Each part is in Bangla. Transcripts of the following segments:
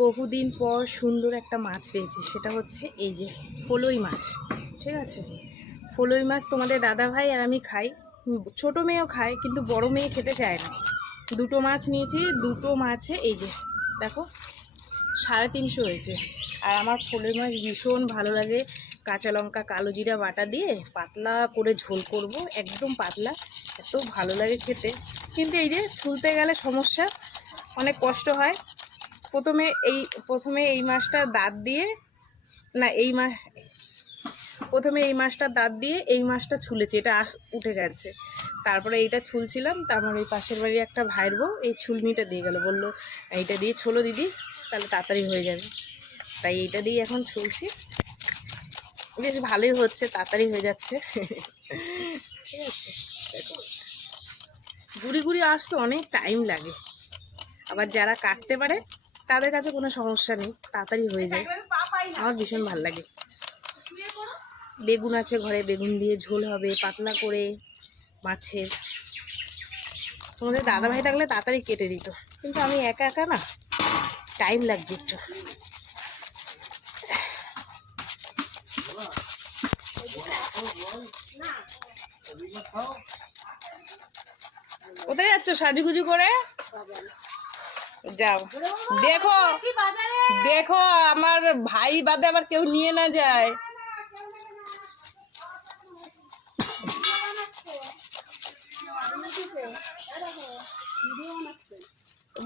বহুদিন পর সুন্দর একটা মাছ পেয়েছি, সেটা হচ্ছে এই যে ফলই মাছ। ঠিক আছে, ফলই মাছ তোমাদের দাদা ভাই আর আমি খাই, ছোটো মেয়েও খায়, কিন্তু বড় মেয়ে খেতে চায় না। দুটো মাছ নিয়েছি, দুটো মাছে এই যে দেখো 350 হয়েছে। আর আমার ফলই মাছ ভীষণ ভালো লাগে, কাঁচা লঙ্কা কালো জিরা বাটা দিয়ে পাতলা করে ঝোল করব, একদম পাতলা, এত ভালো লাগে খেতে। কিন্তু এই যে ছুলতে গেলে সমস্যা, অনেক কষ্ট হয়। প্রথমে এই মাছটা দাঁত দিয়ে না, প্রথমে এই মাছটা দাঁত দিয়ে এই মাছটা ছুলেছি, এটা উঠে গেছে। তারপরে এইটা ছুলছিলাম, তারপর ওই পাশের বাড়ি একটা ভাইয়ের বউ এই ছুলনিটা দিয়ে গেল, বললো এইটা দিয়ে ছোলো দিদি, তাহলে তাড়াতাড়ি হয়ে যাবে। তাই এইটা দিয়ে এখন ছুলছি, বেশ ভালোই হচ্ছে, তাড়াতাড়ি হয়ে যাচ্ছে। ঠিক আছে, দেখো গুড়ি গুড়ি আসতে অনেক টাইম লাগে, আবার যারা কাটতে পারে তাদের কাছে কোনো সমস্যা নেই, তাড়াতাড়ি হয়ে যায়। আমার ভীষণ ভালো লাগে। বেগুন আছে ঘরে, বেগুন দিয়ে ঝোল হবে পাতলা করে মাছের। তোমাদের দাদাভাই থাকলে তাড়াতাড়ি কেটে দিত, কিন্তু আমি একা একা না, টাইম লাগছে একটু। কোথায় যাচ্ছ সাজুগুজু করে? যাও, দেখো দেখো আমার ভাই বাদে আবার কেউ নিয়ে না যায়।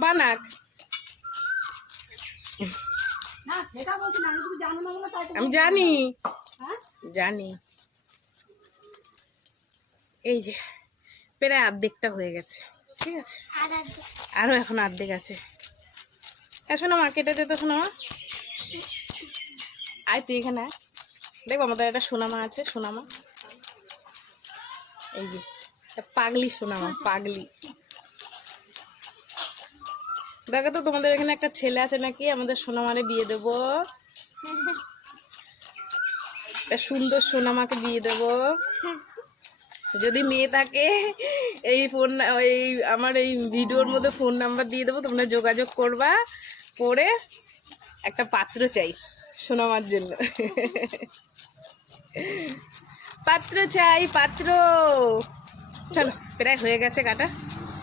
বানাক, আমি জানি জানি। এই যে প্রায় অর্ধেকটা হয়ে গেছে। ঠিক আছে, আরো এখন অর্ধেক আছে। শোনো মা, কেটে দে তো শোনো মা, আয় তুই এখানে। দেখো আমাদের একটা সোনামা আছে, সোনামা, এই যে পাগলি সোনামা, পাগলি। দেখো তো তোমাদের এখানে একটা ছেলে আছে নাকি, আমাদের সোনামারে বিয়ে দেবো, একটা সুন্দর সোনামাকে বিয়ে দেবো। যদি মেয়ে থাকে এই আমার এই ভিডিওর মধ্যে ফোন নাম্বার দিয়ে দেবো, তোমরা যোগাযোগ করবা, করে একটা পাত্র চাই সোনামার জন্য। পাত্র চাই, পাত্র। চলো, প্রায় হয়ে গেছে কাটা,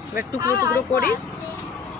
এবার টুকরো টুকরো করি।